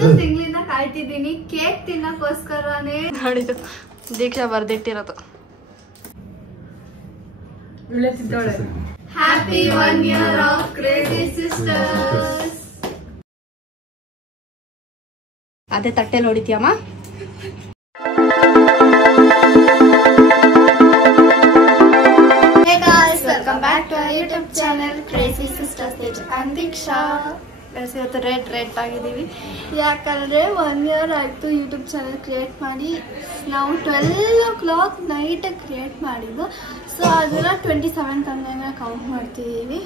ತಿಂಗಳಿಂದ ಕಾಯ್ತಿದ್ದೀನಿ ಕೇಕ್ ತಿನ್ನಕ್ಕೋಸ್ಕರನೇ. ನೋಡಿದ್ದು ದೀಕ್ಷಾ ಬರ್ದಿಟ್ಟಿರೋದು. Happy 1 year of Crazy Sisters. ಅದೇ ತಟ್ಟೆಲಿ ಹೊಡಿತೀಯಮ್ಮ. Hey guys, welcome back to our YouTube channel Crazy Sisters Teja and Diksha. ಇವತ್ತು ರೆಡ್ ಆಗಿದ್ದೀವಿ ಯಾಕಂದ್ರೆ 1 year ಆಯ್ತು ಯೂಟ್ಯೂಬ್ ಚಾನಲ್ ಕ್ರಿಯೇಟ್ ಮಾಡಿ. ನಾವು 12 o'clock ನೈಟ್ ಕ್ರಿಯೇಟ್ ಮಾಡಿದ್ದು. ಸೊ ಅದನ್ನ 27th ಅನ್ನೇ ಕೌಂಟ್ ಮಾಡ್ತಿದ್ದೀವಿ.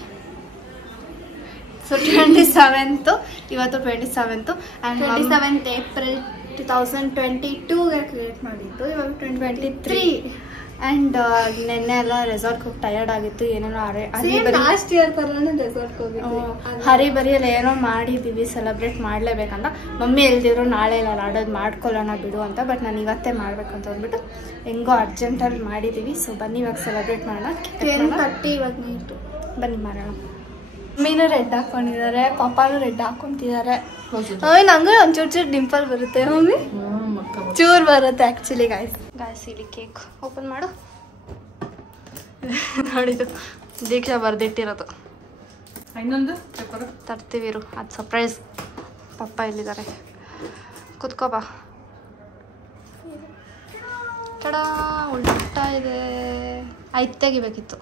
ಸೊ 27th ಇವತ್ತು 27th and 27th April 2022ಗೆ create ಮಾಡಿದ್ದು. ಇವಾಗ 2023 ಅಂಡ್ ನೆನ್ನೆ ಎಲ್ಲ ರೆಸಾರ್ಟ್ ಹೋಗಿ ಟಯರ್ಡ್ ಆಗಿತ್ತು. ಏನೇನೋ ಲಾಸ್ಟ್ ಇಯರ್ ತರನೇ ರೆಸಾರ್ಟ್ ಹೋಗಿದ್ವಿ. ಹರಿಬರಿಯಲ್ಲಿ ಏನೋ ಮಾಡಿದ್ದೀವಿ, ಸೆಲೆಬ್ರೇಟ್ ಮಾಡಲೇಬೇಕಂತ. ಮಮ್ಮಿ ಹೇಳ್ತಿದ್ರು ನಾಳೆ ಎಲ್ಲ ಆಡೋದು ಮಾಡ್ಕೊಳ್ಳೋಣ ಬಿಡು ಅಂತ. ಬಟ್ ನಾನು ಇವತ್ತೇ ಮಾಡ್ಬೇಕಂತ ಅಂದ್ಬಿಟ್ಟು ಹೆಂಗೋ ಅರ್ಜೆಂಟಲ್ಲಿ ಮಾಡಿದ್ದೀವಿ. ಸೊ ಬನ್ನಿ ಇವಾಗ ಸೆಲೆಬ್ರೇಟ್ ಮಾಡೋಣ. 10:30 ಇವಾಗ ನೀಟು ಬನ್ನಿ ಮಾಡೋಣ. ಮೀನು ರೆಡ್ ಹಾಕೊಂಡಿದ್ದಾರೆ, ಪಾಪಾನು ರೆಡ್ ಹಾಕೊಂತಿದ್ದಾರೆ. ನಂಗೆ ಒಂಚೂರು ಡಿಂಪಲ್ ಬರುತ್ತೆ ಮಮ್ಮಿ, ಚೂರ್ ಬರುತ್ತೆ ಆಕ್ಚುಲಿ. ಗಾಯ್ಸ್ ಇಲ್ಲಿ ಕೇಕ್ ಓಪನ್ ಮಾಡು. ನೋಡಿದ್ದು ದೀಕ್ಷಾ ಬರ್ದಿಟ್ಟಿರೋದು. ಇನ್ನೊಂದು ತರ್ತೀವಿರು, ಅದು ಸರ್ಪ್ರೈಸ್. ಪಪ್ಪ ಇಲ್ಲಿದ್ದಾರೆ, ಕುತ್ಕೋಬಾ. ಕಡ ಉಲ್ಟಾ ಇದೆ, ಐದು ತೆಗಿಬೇಕಿತ್ತು.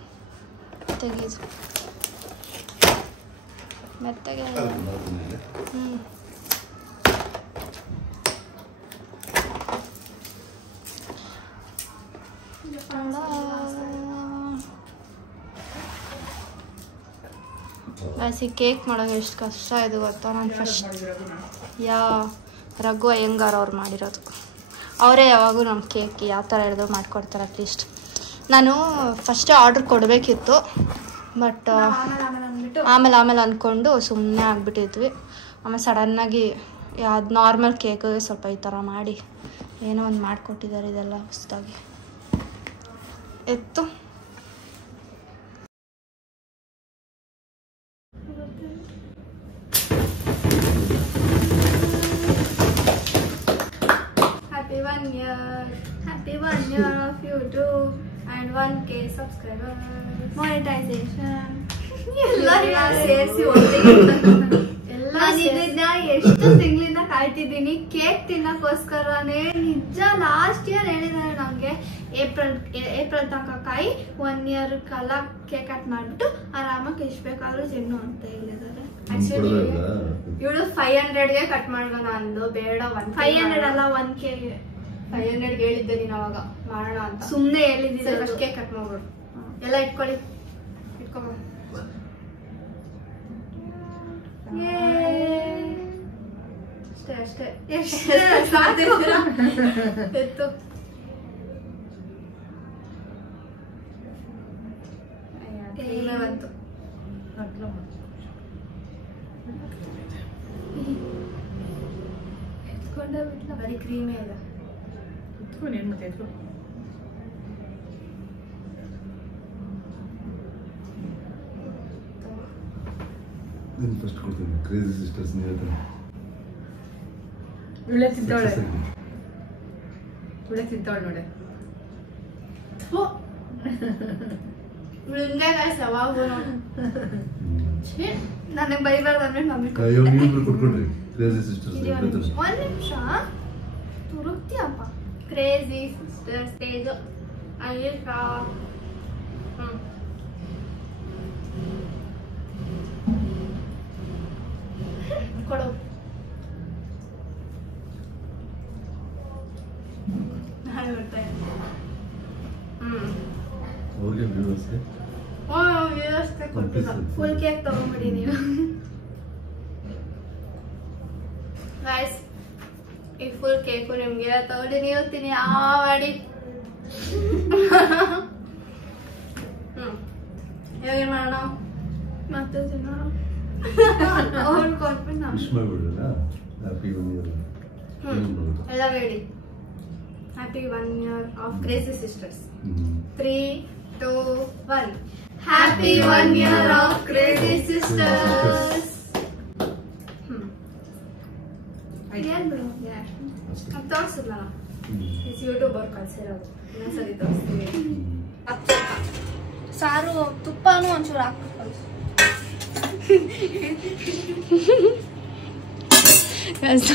ತೆಗೀದು ಮೆತ್ತಗೆ. ಈ ಕೇಕ್ ಮಾಡೋದು ಎಷ್ಟು ಕಷ್ಟ ಇದು ಗೊತ್ತಾ. ನಾನು ಫಸ್ಟ್ ರಘು ಅಯ್ಯಂಗಾರ್ ಅವ್ರು ಮಾಡಿರೋದು. ಅವರೇ ಯಾವಾಗೂ ನಮ್ಮ ಕೇಕ್ ಯಾವ ಥರ ಹೇಳಿದ್ರು ಮಾಡಿಕೊಡ್ತಾರೆ. ಅಟ್ಲೀಸ್ಟ್ ನಾನು ಫಸ್ಟೇ ಆರ್ಡ್ರ್ ಕೊಡಬೇಕಿತ್ತು, ಬಟ್ ಆಮೇಲೆ ಅಂದ್ಕೊಂಡು ಸುಮ್ಮನೆ ಆಗಿಬಿಟ್ಟಿದ್ವಿ. ಆಮೇಲೆ ಸಡನ್ನಾಗಿ ಯಾವ್ದು ನಾರ್ಮಲ್ ಕೇಕಿಗೆ ಸ್ವಲ್ಪ ಈ ಥರ ಮಾಡಿ ಏನೋ ಒಂದು ಮಾಡಿಕೊಟ್ಟಿದ್ದಾರೆ. ಇದೆಲ್ಲ ಹೊಸದಾಗಿ ಎತ್ತು. Happy 1 year of YouTube and 1K subscribers. Monetization. ಎಲ್ಲ ಸೇರಿಸಿ ಎಷ್ಟು ತಿಂಗಳಿಂದ ಕಾಯ್ತಿದ್ದೀನಿ ಕೇಕ್ ತಿನ್ನಕ್ಕೋಸ್ಕರನೇ. ನಿಜ ಲಾಸ್ಟ್ ಇಯರ್ ಹೇಳಿದ್ದಾರೆ ನಮ್ಗೆ ಏಪ್ರಿಲ್ ತನಕ ಕಾಯಿ 1 year ಕಾಲ ಕೇಕ್ ಕಟ್ ಮಾಡ್ಬಿಟ್ಟು ಆರಾಮಾಗಿ ಎಷ್ಟು ಬೇಕಾದ್ರೂ ತಿನ್ನು ಅಂತ ಹೇಳಿದ್ದಾರೆ. ಆಕ್ಚುಲಿ ಇವಳು 500ಗೆ ಕಟ್ ಮಾಡೋಣ ಅಂದು, ಬೇಡ 500 ಅಲ್ಲ 1K 500ಗೆ ಹೇಳಿದ್ದೆ ನೀನು ಅವಾಗ ಮಾಡೋಣ ಅಂತ. ಸುಮ್ಮನೆ ಹೇಳಿದ್ದೆ. ಫಸ್ಟ್ ಕೇಕ್ ಕಟ್ ಮಾಡ್ಬಿಡು. ಎಲ್ಲ ಇಟ್ಕೊಳ್ಳಿ, ಇಟ್ಕೊಬ. ಅಷ್ಟೇ ಎತ್ತು. ಬಂತು ಎತ್ಕೊಂಡ ಬಿಟ್ಲ. ಬರೀ ಕ್ರೀಮೇ ಇಲ್ಲ. ಫಸ್ಟ್ ಕೊಡ್ತೀನಿ ಕ್ರೇಜಿ ಸಿಸ್ಟರ್ಸ್ ತಿಂತಾಳೆ ನೋಡಿ. ಯಾವಾಗೂ ನನಗೆ ಬೈಬಾರ್ದಂದ್ರೆ ಮಮ್ಮಿ ಕೊಟ್ಕೊಂಡ್ರಿ ಕ್ರೇಜಿ ಸಿಸ್ಟರ್ಸ್. 1 ನಿಮಿಷ ತುರುಕ್ತಿಯಪ್ಪ. ಕ್ರೇಜಿ ಸಿಸ್ಟರ್ಸ್ ತೇಜು ಅಯ್ಯಕ್ಕ. ಕೊಡು. ನಾನು ಬರ್ತಾ ಇದ್ದೀನಿ. ಅವ್ರಿಗೆ ವ್ಯೂವರ್ಸ್ಗೆ ವ್ಯೂವರ್ಸ್ಗೆ ಕೊಟ್ಟಿಲ್ಲ. ಫುಲ್ ಕೇಕ್ ತಗೊಂಡ್ಬಿಡಿ ನೀವು ಗೈಸ್. ಈ ಫುಲ್ ಕೇಕು ನಿಮ್ಗೆ ತಗೊಂಡು ನೀವು ತಿನ್ನಿ ಮಾಡಿ. ಇವಾಗ ಏನ್ ಮಾಡೋಣ? ಮತ್ತೆ ತಿನ್ನೋಣ. ಅವ್ರು ಕೊಟ್ಬಿಟ್ಟು ನಾವು ಹ್ಯಾಪಿ 1 year ಎಲ್ಲ ಬೇಡಿ. Happy 1 year of Crazy Sisters. 3, 2, 1. Happy 1 year of Crazy Sisters. ಅಷ್ಟೇ. ಅದು ತೋರಿಸಿಲ್ಲ ಯೂಟ್ಯೂಬರ್ ಕಳ್ಸಿರೋದು ಇನ್ನೊಂದ್ಸರಿ ತೋರಿಸ್ತೀವಿ. ಸಾರು ತುಪ್ಪನೂ ಒಂಚೂರು ಹಾಕ್ಬೇಕು.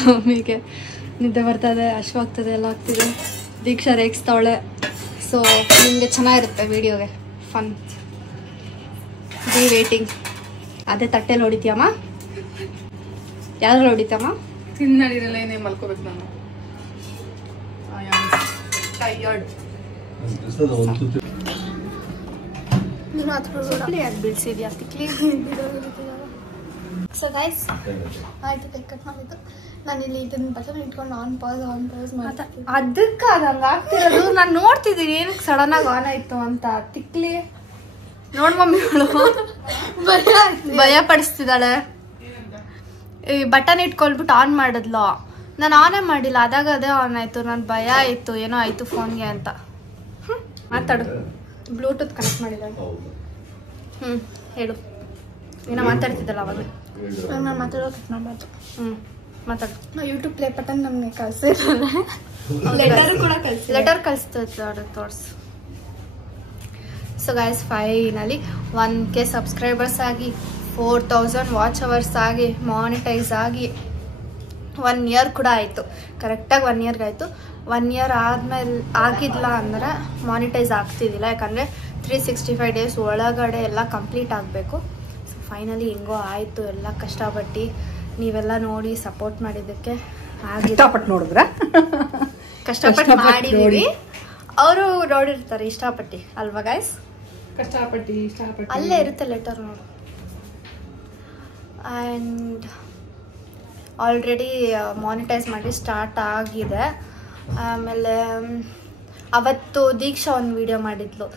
ಮಮ್ಮಿಗೆ ನಿದ್ದೆ ಬರ್ತದೆ, ಹಶ್ವಾಗ್ತದೆ, ಎಲ್ಲ ಆಗ್ತಿದೆ. ದೀಕ್ಷಾ ರೇಗಿಸ್ತಾವಳೆ. ಸೊ ನಿಮಗೆ ಚೆನ್ನಾಗಿರುತ್ತೆ ವಿಡಿಯೋಗೆ, ಫನ್. Be waiting. ಅದೇ ತಟ್ಟೆಲಿ ಹೊಡಿತೀಯಮ್ಮ? ಯಾರು ಹೊಡಿತಮ್ಮ? ತಿನ್ನಡಿರಲ್ಲ ಏನೇ ಮಲ್ಕೋಬೇಕು ನಾನು. ಟೈರ್ಡ್. ಅದು ಕೃಷ್ಣದ ಒಂದು ಸುತ್ತು ನೀನು ಹತ್ಬಿಡ್ಬೇಡ. ಯಾಕೆ ಬೀಳ್ಸಿದ್ಯಾ ತಿಕ್ಲಿ? ಸೊ ಗೈಸ್ ಆಯ್ತು, ಕೇಕ್ ಕಟ್ ಮಾಡಿದ್ದು. ನಾನು ಇಲ್ಲಿ ಇದನ್ನ ಬಟನ್ ಇಟ್ಕೊಂಡು ಆನ್ ಪಾಸ್ ಮಾಡ್ತೀನಿ. ಅದಕ್ಕೆ ಅದು ಹಂಗೆ ಆಗ್ತಿರೋದು. ನಾನು ನೋಡ್ತಿದ್ದೀನಿ ಏನಕ್ಕೆ ಸಡನ್ ಆಗಿ ಆನ್ ಆಯ್ತು ಅಂತ. ತಿಕ್ಲಿ ನೋಡ್ ಮಮ್ಮಿ ಭಯ ಪಡಿಸ್ತಿದ್ದಾಳೆ. ಈ ಬಟನ್ ಇಟ್ಕೊಳ್ಬಿಟ್ಟು ಆನ್ ಮಾಡಿದ್ಲು. ನಾನು ಆನೇ ಮಾಡಿಲ್ಲ, ಅದಾಗ ಅದೇ ಆನ್ ಆಯ್ತು. ನನ್ ಭಯ ಆಯ್ತು ಏನೋ ಆಯ್ತು ಫೋನ್ಗೆ ಅಂತ. ಮಾತಾಡು. ಬ್ಲೂಟೂತ್ ಕನೆಕ್ಟ್ ಮಾಡಿದ್ದಾಳೆ. ಹೇಳು. ಏನೋ ಮಾತಾಡ್ತಿದ್ದಲ್ಲ ಅವಾಗ. ನಾನು ಮಾತಾಡೋಕೆ ಮಾಡ್ಬಾರ್ದು. ಮಾತಾಡು. ನಾವು ಯೂಟ್ಯೂಬ್ ಪ್ಲೇ ಬಟನ್ ನಮಗೆ ಕಳ್ಸಿರಲ್ಲ. ಲೆಟರ್ ಕೂಡ ಲೆಟರ್ ಕಳಿಸ್ತದೆ ತೋರ್ಸು. So guys, finally 1K subscribers ಆಗಿ 4000 ವಾಚ್ ಅವರ್ಸ್ ಆಗಿ ಮಾನಿಟೈಸ್ ಆಗಿ 1 ಇಯರ್ ಕೂಡ ಆಯಿತು. ಕರೆಕ್ಟಾಗಿ 1 ಇಯರ್ಗೆ ಆಯಿತು. 1 ಇಯರ್ ಆದಮೇಲೆ ಆಗಿಲ್ಲ ಅಂದರೆ ಮಾನಿಟೈಸ್ ಆಗ್ತಿದ್ದಿಲ್ಲ. ಯಾಕಂದರೆ 365 ಡೇಸ್ ಒಳಗಡೆ ಎಲ್ಲ ಕಂಪ್ಲೀಟ್ ಆಗಬೇಕು. ಸೊ ಫೈನಲಿ ಹೆಂಗೋ ಆಯಿತು. ಎಲ್ಲ ಕಷ್ಟಪಟ್ಟು ನೀವೆಲ್ಲ ನೋಡಿ ಸಪೋರ್ಟ್ ಮಾಡಿದ್ದಕ್ಕೆ ಇಷ್ಟಪಟ್ಟು ನೋಡಿದ್ರ? ಕಷ್ಟಪಟ್ಟು ಮಾಡಿದೀವಿ. ಅವರು ನೋಡಿರ್ತಾರೆ ಇಷ್ಟಪಟ್ಟು ಅಲ್ವಾ ಗೈಸ್? ಕಷ್ಟಪಟ್ಟು ಅಲ್ಲೇ ಇರುತ್ತೆ ಲೆಟರ್ ನೋಡು. ಆ್ಯಂಡ್ ಆಲ್ರೆಡಿ ಮಾನಿಟೈಸ್ ಮಾಡಿ ಸ್ಟಾರ್ಟ್ ಆಗಿದೆ. ಆಮೇಲೆ ಅವತ್ತು ದೀಕ್ಷಾ ಒಂದು ವಿಡಿಯೋ ಮಾಡಿದ್ಲು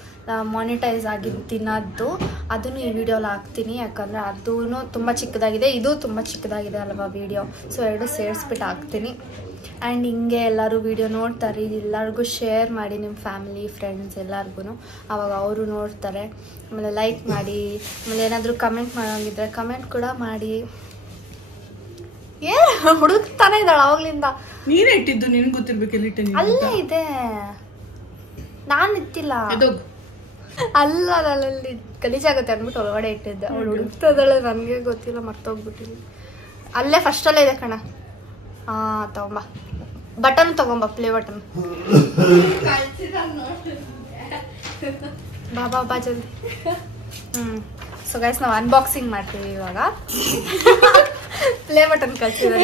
ಮಾನಿಟೈಸ್ ಆಗಿದ್ದು ತಿನ್ನೋದು. ಅದನ್ನು ಈ ವಿಡಿಯೋಲಿ ಹಾಕ್ತೀನಿ, ಯಾಕಂದರೆ ಅದೂ ತುಂಬ ಚಿಕ್ಕದಾಗಿದೆ, ಇದು ತುಂಬ ಚಿಕ್ಕದಾಗಿದೆ ಅಲ್ವಾ ವಿಡಿಯೋ. ಸೊ ಎರಡು ಸೇರಿಸ್ಬಿಟ್ಟು ಹಾಕ್ತೀನಿ. ಆ್ಯಂಡ್ ಹಿಂಗೆ ಎಲ್ಲರೂ ವಿಡಿಯೋ ನೋಡ್ತಾರೆ, ಎಲ್ಲರಿಗೂ ಶೇರ್ ಮಾಡಿ ನಿಮ್ಮ ಫ್ಯಾಮಿಲಿ ಫ್ರೆಂಡ್ಸ್ ಎಲ್ಲರಿಗೂ. ಆವಾಗ ಅವರು ನೋಡ್ತಾರೆ. ಆಮೇಲೆ ಲೈಕ್ ಮಾಡಿ, ಆಮೇಲೆ ಏನಾದರೂ ಕಮೆಂಟ್ ಮಾಡೋಂಗಿದ್ರೆ ಕಮೆಂಟ್ ಕೂಡ ಮಾಡಿ. ಏನು ಹುಡುಕ್ತಾನೆ ಇದ್ದಾಳೆ ಅವಾಗ್ಲಿಂದ. ನೀನೇ ಇಟ್ಟಿದ್ದು, ನಿನ್ಗೆ ಗೊತ್ತಿರ್ಬೇಕಿಲ್ಲ. ಅಲ್ಲೇ ಇದೆ, ನಾನು ಇತ್ತಿಲ್ಲ. ಅಲ್ಲ ಅಲ್ಲಿ ಗಲೀಜಾಗುತ್ತೆ ಅಂದ್ಬಿಟ್ಟು ಒಳಗಡೆ ಇಟ್ಟಿದ್ದೆ. ಅವಳು ಹುಡುಕ್ತದಳೆ, ನನಗೆ ಗೊತ್ತಿಲ್ಲ, ಮರ್ತೋಗ್ಬಿಟ್ಟಿಲ್ಲ. ಅಲ್ಲೇ ಫಸ್ಟಲ್ಲೇ ಇದೆ ಕಣ. ತಗೊಂಬ ಬಟನ್, ತಗೊಂಬ ಪ್ಲೇ ಬಟನ್. ಬಾ ಜಲ್ದಿ. ಸೊ ಗೈಸ್, ನಾವು ಅನ್ಬಾಕ್ಸಿಂಗ್ ಮಾಡ್ತೀವಿ ಇವಾಗ. ಪ್ಲೇ ಬಟನ್ ಕಳ್ಸಿದ್ರೆ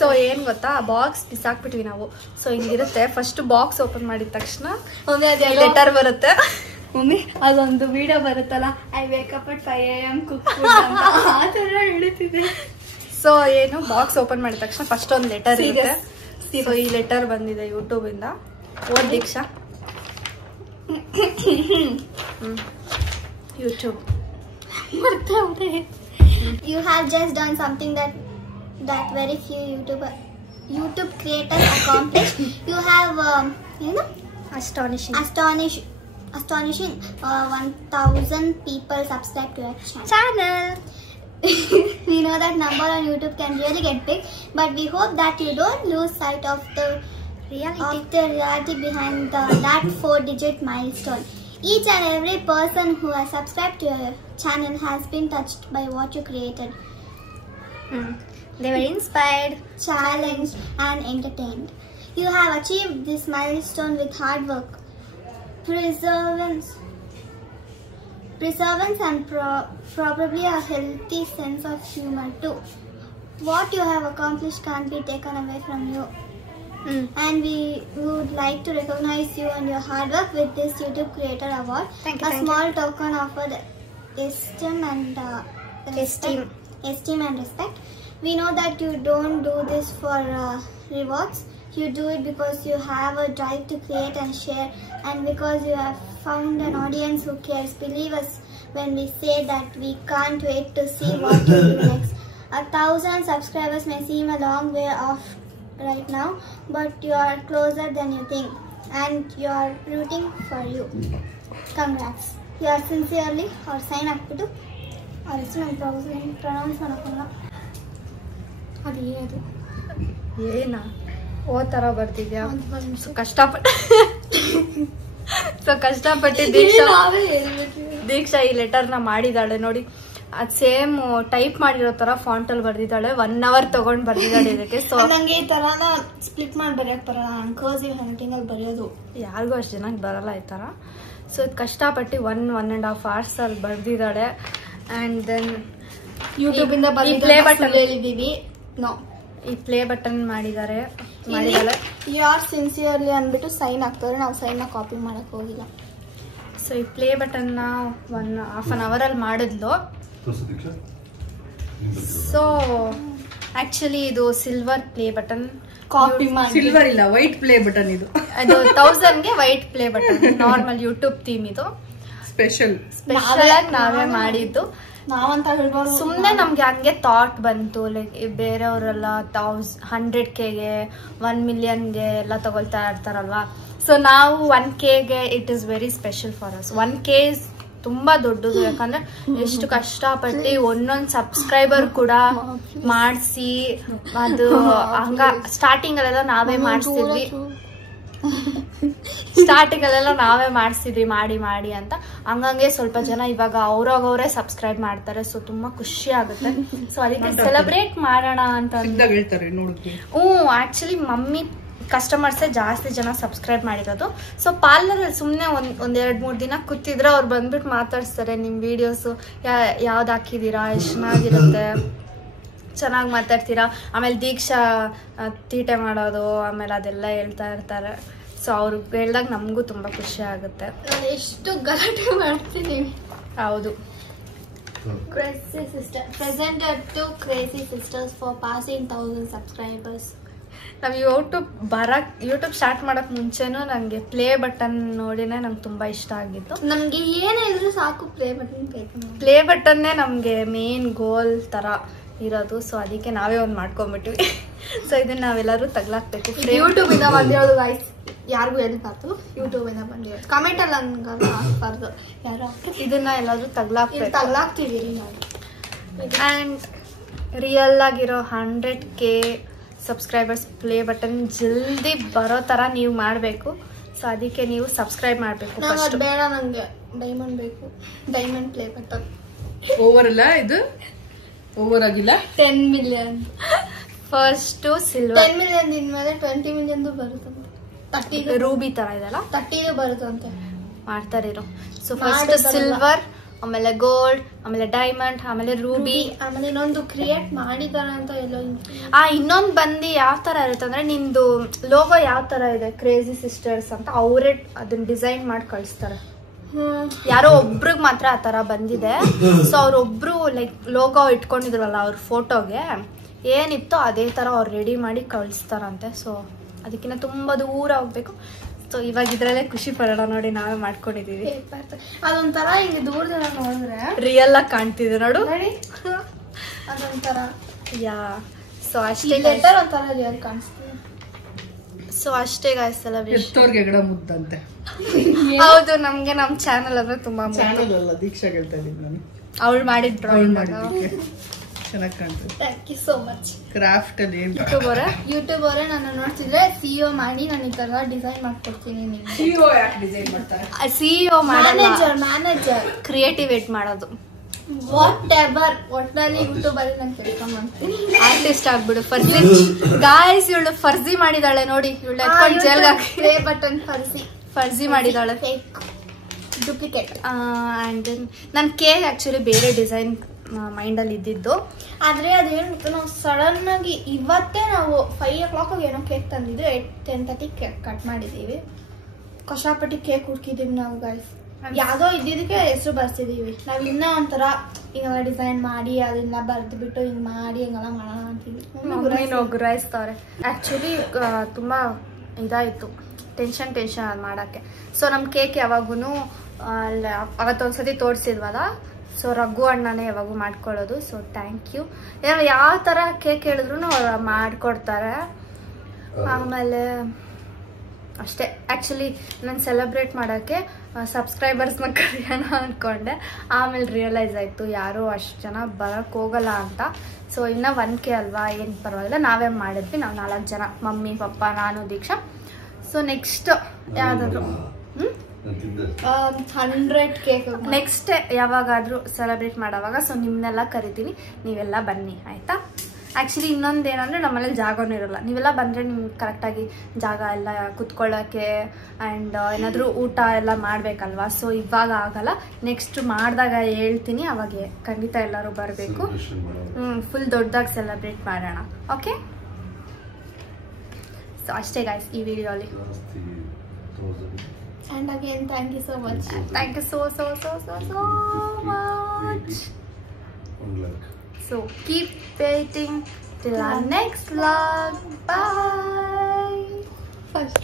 ಸೊ ಏನ್ ಗೊತ್ತಾ, ಬಾಕ್ಸ್ ಬಿಸಾಕ್ಬಿಟ್ವಿ ನಾವು. ಸೊ ಹಿಂಗಿರುತ್ತೆ. ಫಸ್ಟ್ ಬಾಕ್ಸ್ ಓಪನ್ ಮಾಡಿದ ತಕ್ಷಣ ಲೆಟರ್ ಬರುತ್ತೆ. ಮಮ್ಮಿ ಅದೊಂದು ವಿಡಿಯೋ ಬರುತ್ತಲ್ಲ, I wake up at 5 AM cook ಆ ಥರ ಹೇಳ್ತಿದ್ದೆ. ಸೊ ಏನು, ಬಾಕ್ಸ್ ಓಪನ್ ಮಾಡಿದ ತಕ್ಷಣ ಫಸ್ಟ್ ಒಂದು ಲೆಟರ್ ಇರುತ್ತೆ. ಸೊ ಈ ಲೆಟರ್ ಬಂದಿದೆ ಯೂಟ್ಯೂಬ್ ಇಂದ. ಓದ್ ದೀಕ್ಷಾ. YouTube. You have just done something that very few YouTube creators accomplish. You have astonishing 1,000 people subscribe to your channel. We know that number on YouTube can really get big, but we hope that you don't lose sight of the reality behind that 4-digit milestone. Each and every person who has subscribed to your channel has been touched by what you created. They were inspired, challenged and entertained. You have achieved this milestone with hard work, perseverance and probably a healthy sense of humor too. What you have accomplished can't be taken away from you. And we would like to recognize you and your hard work with this YouTube Creator Award. A small token of esteem and respect. We know that you don't do this for rewards. You do it because you have a drive to create and share, and because you have found an audience who cares. Believe us when we say that we can't wait to see what you do next. 1,000 subscribers may seem a long way off right now, but you are closer than you think, and you are rooting for you. Congrats. You are sincerely or sign up to or it's not pronounce ಅದು ಏನ ಓ ಥರ ಬರ್ತಿದ್ಯಾ? ಕಷ್ಟಪಟ್ಟು ಕಷ್ಟಪಟ್ಟು ದೀಕ್ಷಾ ಈ ಲೆಟರ್ನ ಮಾಡಿದಾಳೆ ನೋಡಿ. ಅದು same type ಮಾಡಿರೋ ತರ ಫಾಂಟ್ ಅಲ್ಲಿ ಬರ್ದಿದ್ದಾಳೆ. 1 hour ತಗೊಂಡ್ ಬರ್ದಿದ್ದಾಳೆ ಇದಕ್ಕೆ. ಸೊ ನಂಗೆ ಈ ತರ ಸ್ಪ್ಲಿಟ್ ಮಾಡಿ ಬರೆಯಕ್ ಬರಲ್ಲ, ಕರ್ಸಿವ್ ಹ್ಯಾಂಡ್ರೈಟಿಂಗ್ ಅಲ್ಲಿ ಬರೆಯೋದು ಯಾರಿಗೂ ಅಷ್ಟು ಜನಕ್ಕೆ ಬರಲ್ಲ ಈ ತರ. ಸೊ ಇದು ಕಷ್ಟಪಟ್ಟು 1.5 hours ಅಲ್ಲಿ ಬರ್ದಿದ್ದಾಳೆ. ಅಂಡ್ ದೆನ್ ಯೂಟ್ಯೂಬ್ ಇಂದ ಪ್ಲೇ ಬಟನ್ ಹೇಳಿದೀವಿ. ಈ ಪ್ಲೇ ಬಟನ್ ಮಾಡಿದಾಳೆ. ಯಾರ್ ಸಿನ್ಸಿಯರ್ಲಿ ಅಂದ್ಬಿಟ್ಟು ಸೈನ್ ಆಗ್ತಾರೆ, ನಾವು ಸೈನ್ ನ ಕಾಪಿ ಮಾಡಕ್ ಹೋಗಿಲ್ಲ. ಸೊ ಈ ಪ್ಲೇ ಬಟನ್ ನ 1.5 hour ಅಲ್ಲಿ ಮಾಡಿದ್ಲು. ಸೊ ಆಕ್ಚುಲಿ ಇದು ಸಿಲ್ವರ್ ಪ್ಲೇ ಬಟನ್. ಕಾಪಿ ಮಾಡಿ ಸಿಲ್ವರ್ ಇಲ್ಲ, ವೈಟ್ ಪ್ಲೇ ಬಟನ್ ಇದು. ಅದು 1000ಗೆ white play button. Normal YouTube theme ಇದು. ಸ್ಪೆಷಲ್ ಆಗಿ ನಾವೇ ಮಾಡಿದ್ದು. ನಾವಂತ ಹೇಳ್ಬೋದು. ಸುಮ್ನೆ ನಮ್ಗೆ ಹಂಗೆ ಥಾಟ್ ಬಂತು, ಲೈಕ್ ಬೇರೆಯವರೆಲ್ಲ 100Kಗೆ 1 millionಗೆ ಎಲ್ಲ ತಗೊಳ್ತಾ ಇರ್ತಾರಲ್ವಾ. ಸೊ ನಾವು 1Kಗೆ it is very special for us. 1K is ತುಂಬಾ ದೊಡ್ಡದು. ಯಾಕಂದ್ರೆ ಎಷ್ಟು ಕಷ್ಟಪಟ್ಟು ಒಂದೊಂದು ಸಬ್ಸ್ಕ್ರೈಬರ್ ಕೂಡ ಮಾಡಿಸಿ, ಅದು ಹಂಗ ಸ್ಟಾರ್ಟಿಂಗ್ ಅಲ್ಲೆಲ್ಲ ನಾವೇ ಮಾಡಿಸ್ತಿದ್ವಿ. ಮಾಡಿ ಅಂತ ಹಂಗಂಗೆ ಸ್ವಲ್ಪ ಜನ ಇವಾಗ ಅವ್ರೇ ಸಬ್ಸ್ಕ್ರೈಬ್ ಮಾಡ್ತಾರೆ. ಸೊ ತುಂಬಾ ಖುಷಿ ಆಗುತ್ತೆ. ಸೊ ಅದಕ್ಕೆ ಸೆಲೆಬ್ರೇಟ್ ಮಾಡೋಣ ಅಂತ ಹೇಳ್ತಾರೆ ನೋಡಿದ್ವಿ. ಆಕ್ಚುಲಿ ಮಮ್ಮಿ ಕಸ್ಟಮರ್ಸೇ ಜಾಸ್ತಿ ಜನ ಸಬ್ಸ್ಕ್ರೈಬ್ ಮಾಡಿರೋದು. ಸೊ ಪಾರ್ಲರ್ ಅಲ್ಲಿ ಸುಮ್ಮನೆ ಒಂದ್ 2-3 ದಿನ ಕೂತಿದ್ರೆ ಅವ್ರು ಬಂದ್ಬಿಟ್ಟು ಮಾತಾಡ್ಸ್ತಾರೆ, ನಿಮ್ ವಿಡಿಯೋಸು ಯಾವ್ದು ಹಾಕಿದೀರಾ, ಎಷ್ಟು ಚೆನ್ನಾಗಿರುತ್ತೆ, ಚೆನ್ನಾಗಿ ಮಾತಾಡ್ತೀರಾ. ಆಮೇಲೆ ದೀಕ್ಷಾ ತೀಟೆ ಮಾಡೋದು ಆಮೇಲೆ ಅದೆಲ್ಲ ಹೇಳ್ತಾ ಇರ್ತಾರೆ. ಸೊ ಅವ್ರು ಹೇಳ್ದಾಗ ನಮಗೂ ತುಂಬಾ ಖುಷಿ ಆಗುತ್ತೆ. ನಾನು ಎಷ್ಟು ಗಲಾಟೆ ಮಾಡ್ತೀನಿ. ಹೌದು. Crazy sister presented to Crazy Sisters for passing 1000 subscribers. ನಾವು ಯೂಟ್ಯೂಬ್ ಸ್ಟಾರ್ಟ್ ಮಾಡಕ್ ಮುಂಚೆನೂ ನಂಗೆ ಪ್ಲೇ ಬಟನ್ ನೋಡಿನೇ ನಂಗೆ ತುಂಬಾ ಇಷ್ಟ ಆಗಿತ್ತು. ನಮ್ಗೆ ಏನೇ ಇದ್ರು ಸಾಕು ಪ್ಲೇ ಬಟನ್ ಬೇಕು. ಪ್ಲೇ ಬಟನ್ನೇ ನಮ್ಗೆ ಮೇನ್ ಗೋಲ್ ತರ ಇರೋದು. ಸೊ ಅದಕ್ಕೆ ನಾವೇ ಒಂದು ಮಾಡ್ಕೊಂಡ್ಬಿಟ್ವಿ. ಸೊ ಇದನ್ನ ನಾವೆಲ್ಲರೂ ತಗ್ಲಾಕ್ಬೇಕು. ಯೂಟ್ಯೂಬ್ ಇಂದ ಬಂದಿರೋದು ಗೈಸ್, ಯಾರಿಗೂ ಹೇಳ್ಬಾರ್ದು. ಯೂಟ್ಯೂಬ್ ಇಂದ ಬಂದಿರೋದು ಕಮೆಂಟ್ ಅಲ್ಲಿ ಹಂಗಲ್ಲ ಹಾಕ್ಬಾರ್ದು. ಯಾರು ಇದನ್ನ ಎಲ್ಲಾದ್ರೂ ತಗ್ಲಾಕ್ತಿದೀರಿ ನಾವು. ಅಂಡ್ ರಿಯಲ್ ಆಗಿರೋ 100K ಸಬ್ಸ್ಕ್ರೈಬರ್ಸ್ ಪ್ಲೇ ಬಟನ್ ಜಲ್ದಿ ಬರೋ ತರ ನೀವು ಮಾಡಬೇಕು. ಸೊ ಅದಕ್ಕೆ ನೀವು ಸಬ್ಸ್ಕ್ರೈಬ್ ಮಾಡಬೇಕು. ಫಸ್ಟ್ ಬೇಡ, ನಂಗೆ ಡೈಮಂಡ್ ಬೇಕು. ಡೈಮಂಡ್ ಪ್ಲೇ ಬಟನ್ ಓವರ್ ಅಲ್ಲ, ಇದು ಓವರ್ ಆಗಿಲ್ಲ. 10 million ಫಸ್ಟ್ ಸಿಲ್ವರ್. 10 million ಇನ್ಮೇಲೆ 20 million ಬರುತ್ತಂತೆ. 30 ರೂಬಿ ತರ ಇದೆಲ್ಲ 30 ಬರುತ್ತಂತೆ ಮಾಡ್ತಾರಿರೋ. ಸೊ ಫಸ್ಟ್ ಸಿಲ್ವರ್, ಆಮೇಲೆ ಗೋಲ್ಡ್, ಆಮೇಲೆ ಡೈಮಂಡ್, ಆಮೇಲೆ ರೂಬಿ, ಆಮೇಲೆ ಇನ್ನೊಂದು ಕ್ರಿಯೇಟ್ ಮಾಡಿದಾರೆ ಅಂತ ಎಲ್ಲೋ. ಇನ್ನೊಂದು ಬಂದು ಯಾವ ತರ ಇರುತ್ತೆ ಅಂದ್ರೆ, ನಿಂದು ಲೋಗೋ ಯಾವ ತರ ಇದೆ ಕ್ರೇಜಿ ಸಿಸ್ಟರ್ಸ್ ಅಂತ ಅವರೇ ಅದನ್ನ ಡಿಸೈನ್ ಮಾಡಿ ಕಳಿಸ್ತಾರೆ. ಯಾರೋ ಒಬ್ರಿಗೆ ಮಾತ್ರ ಆ ತರ ಬಂದಿದೆ. ಸೊ ಅವ್ರೊಬ್ರು ಲೈಕ್ ಲೋಗೋ ಇಟ್ಕೊಂಡಿದ್ರಲ್ಲ ಅವ್ರ ಫೋಟೋಗೆ ಏನಿತ್ತು ಅದೇ ತರ ಅವ್ರು ರೆಡಿ ಮಾಡಿ ಕಳಿಸ್ತಾರಂತೆ. ಸೊ ಅದಕ್ಕಿಂತ ತುಂಬಾ ದೂರ ಹೋಗ್ಬೇಕು. ಸೊ ಇವಾಗ ಇದ್ರಲ್ಲೇ ಖುಷಿ ಪಡೋಣ. ನೋಡಿ ನಾವೇ ಮಾಡ್ಕೊಂಡಿದೀವಿ. ಅದೊಂಥರ ಹಿಂಗೆ ದೂರದಿಂದ ನೋಡಿದ್ರೆ ರಿಯಲ್ ಆಗಿ ಕಾಣ್ತಿದೆ ನೋಡು. ಅದೊಂಥರ ಯಾ. ಸೊ ಅಷ್ಟೇ ಲೆಟರ್ ಒಂಥರ ರಿಯಲ್ ಕಾಣಿಸ್ತಿದೆ. ಸೊ ಅಷ್ಟೇ ಗಾಯ್ಸ್ ಸೆಲೆಬ್ರೇಷನ್. ಎಷ್ಟೋರ್ಗೆ ಗಡ ಮುದ್ದಂತೆ. ಹೌದು, ನಮ್ಗೆ ನಮ್ ಚಾನಲ್ ಅಂದ್ರೆ ತುಂಬಾ ಚಾನಲ್ ಅಲ್ಲ, ದೀಕ್ಷಾ ಹೇಳ್ತಾ ಇದ್ದೀನಿ ನಾನು. ಅವಳು ಮಾಡಿದ ಡ್ರಾಯಿಂಗ್ ಚೆನ್ನಾಗಿ ಕಾಣ್ತದೆ. Thank you so much. Craft ಅಲ್ಲಿ ಯೂಟ್ಯೂಬರ್ ನನ್ನ ನೋಡ್ತಿದ್ರೆ CEO ಮಾಡಿ ನಾನು ಈ ತರ ಡಿಸೈನ್ ಮಾಡ್ಕೊಡ್ತೀನಿ. ನಿಮ್ಗೆ CEO ಯಾಕೆ ಡಿಸೈನ್ ಮಾಡ್ತಾರೆ? CEO ಮಾಡಲ್ಲ, ಮ್ಯಾನೇಜರ್ ಕ್ರಿಯೇಟಿವೇಟ್ ಮಾಡೋದು. ವಾಟ್ ಎವರ್ ಒಟ್ನಲ್ಲಿ ಯೂಟ್ಯೂಬ್ ಅಲ್ಲಿ ನಾನು ಕೆಲಸ ಮಾಡ್ತೀನಿ. ಆರ್ಟಿಸ್ಟ್ ಆಗ್ಬಿಡು. ಫರ್ಜಿ ಗಾಯ್ಸ್, ಇವಳು ಫರ್ಜಿ ಮಾಡಿದಾಳೆ ನೋಡಿ. ಇವಳು ಎತ್ಕೊಂಡು ಜೈಲ್ಗೆ play button Farzi ಮಾಡಿದಾಳೆ, duplicate. And ನನ್ನ ಕೇಕ್ ಆಕ್ಚುಲಿ ಬೇರೆ ಡಿಸೈನ್ ಮೈಂಡ್ ಅಲ್ಲಿ ಇದ್ದಿದ್ದು. ಆದ್ರೆ ಅದೇನು ನಾವು ಸಡನ್ ಆಗಿ ಇವತ್ತೇ ನಾವು 5 o'clock ಏನೋ ಕೇಕ್ ತಂದಿದ್ದು. 10:30 ಕೇಕ್ ಕಟ್ ಮಾಡಿದೀವಿ. ಕಷ್ಟಪಟ್ಟು ಕೇಕ್ ಹುಡ್ಕಿದೀವಿ ನಾವು ಗೈಸ್. ಯಾವ್ದೋ ಇದ್ದಿದ್ದಕ್ಕೆ ಹೆಸರು ಬರ್ಸಿದೀವಿ. ನಾವ್ ಇನ್ನ ಒಂಥರ ಹಿಂಗೆಲ್ಲ ಡಿಸೈನ್ ಮಾಡಿ ಅದನ್ನ ಬರ್ದು ಬಿಟ್ಟು ಹಿಂಗ್ ಮಾಡಿ ಹಿಂಗೆಲ್ಲ ಮಾಡೋಣ ಅಂತೀವಿ. ಗುರಾಯಿಸ್ತಾರೆ. ಆಕ್ಚುಲಿ ತುಂಬಾ ಇದಾಯ್ತು, ಟೆನ್ಷನ್ ಅದು ಮಾಡಕ್ಕೆ. ಸೊ ನಮ್ ಕೇಕ್ ಯಾವಾಗೂ ಅವತ್ತೊಂದ್ಸತಿ ತೋರಿಸಿದ್ವಲ್ಲ, ಸೊ ರಘು ಅಣ್ಣನೇ ಯಾವಾಗೂ ಮಾಡ್ಕೊಳ್ಳೋದು. So thank you. ಯಾವ ಥರ ಕೇಕ್ ಹೇಳಿದ್ರು ಅವ್ರು ಮಾಡಿಕೊಡ್ತಾರೆ. ಆಮೇಲೆ ಅಷ್ಟೇ. ಆ್ಯಕ್ಚುಲಿ ನಾನು ಸೆಲೆಬ್ರೇಟ್ ಮಾಡೋಕ್ಕೆ ಸಬ್ಸ್ಕ್ರೈಬರ್ಸ್ನ ಕರೆಯೋಣ ಅಂದ್ಕೊಂಡೆ. ಆಮೇಲೆ ರಿಯಲೈಸ್ ಆಯಿತು ಯಾರೂ ಅಷ್ಟು ಜನ ಬರೋಕ್ಕೆ ಹೋಗಲ್ಲ ಅಂತ. ಸೊ ಇನ್ನು 1K ಅಲ್ವಾ, ಏನು ಪರವಾಗಿಲ್ಲ, ನಾವೇ ಮಾಡಿದ್ವಿ. ನಾವು 4 ಜನ, ಮಮ್ಮಿ ಪಪ್ಪ ನಾನು ದೀಕ್ಷಾ. ಸೊ ನೆಕ್ಸ್ಟ್ ಯಾವುದಾದ್ರು 100 ಕೇಕ್ ನೆಕ್ಸ್ಟ್ ಯಾವಾಗಾದರೂ ಸೆಲೆಬ್ರೇಟ್ ಮಾಡೋವಾಗ ಸೊ ನಿಮ್ಮನ್ನೆಲ್ಲ ಕರಿತೀನಿ, ನೀವೆಲ್ಲ ಬನ್ನಿ ಆಯಿತಾ. ಆ್ಯಕ್ಚುಲಿ ಇನ್ನೊಂದು ಏನಂದರೆ ನಮ್ಮನೇಲಿ ಜಾಗನೂ ಇರೋಲ್ಲ. ನೀವೆಲ್ಲ ಬಂದರೆ ನಿಮ್ಗೆ ಕರೆಕ್ಟಾಗಿ ಜಾಗ ಎಲ್ಲ ಕುತ್ಕೊಳ್ಳೋಕ್ಕೆ ಆ್ಯಂಡ್ ಏನಾದರೂ ಊಟ ಎಲ್ಲ ಮಾಡಬೇಕಲ್ವಾ. ಸೊ ಇವಾಗ ಆಗಲ್ಲ, ನೆಕ್ಸ್ಟ್ ಮಾಡಿದಾಗ ಹೇಳ್ತೀನಿ, ಅವಾಗ ಖಂಡಿತ ಎಲ್ಲರೂ ಬರಬೇಕು. ಫುಲ್ ದೊಡ್ಡದಾಗಿ ಸೆಲೆಬ್ರೇಟ್ ಮಾಡೋಣ. ಓಕೆ, ಸೊ ಅಷ್ಟೇ ಗಾಯ್ಸ್ ಈ ವಿಡಿಯೋಲಿ. And again, thank you so much. Thank you so much. So keep waiting till our next vlog. Bye. First